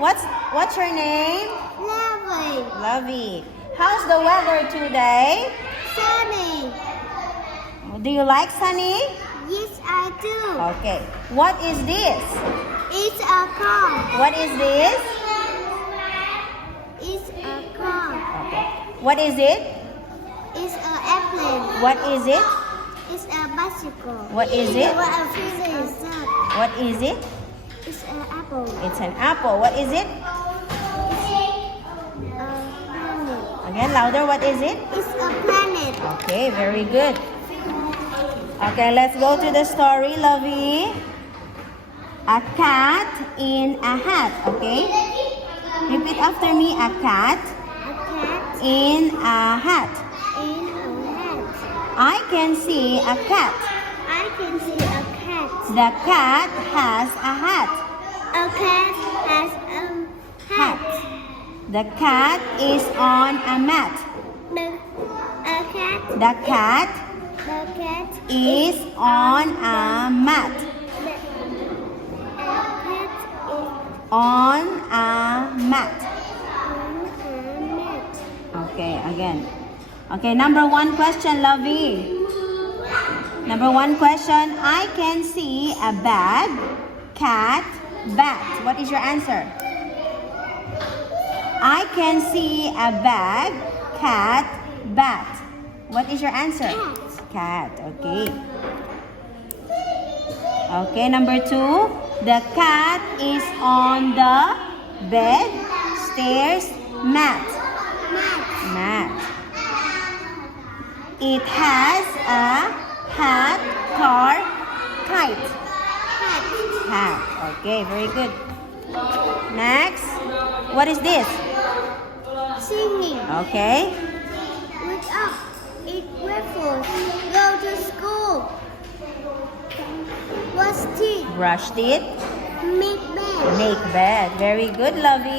What's your name? Lovely. Lovey. How's the weather today? Sunny. Do you like sunny? Yes, I do. Okay. What is this? It's a car. What is this? It's a car. Okay. What is it? It's an airplane. What is it? It's a bicycle. What is it? What a feeling is that? What is it? It's an apple. It's an apple. What is it? Planet. Again, louder. What is it? It's a planet. Okay, very good. Okay, let's go to the story, Lovey. A cat in a hat. Okay? Repeat after me. A cat A cat in a hat. in a hat. I can see a cat. I can see a cat. The cat has a hat. A cat has a hat. The cat is on a mat. A cat. The cat The cat is on a mat. A cat is On a mat. on a mat. Okay, again. Okay, number one question, Lovey. Number one question. I can see a bag, cat, bat. What is your answer? I can see a bag, cat, bat. What is your answer? Cat. Okay. Okay, number two. The cat is on the bed, stairs, mat. Mat. It has a hat, car, kite. Hat. Okay, very good. Next. What is this? Singing. Okay. Wake up. Eat breakfast. Go to school. Wash teeth. Brush teeth. Make bed. Make bed. Very good, Lovey.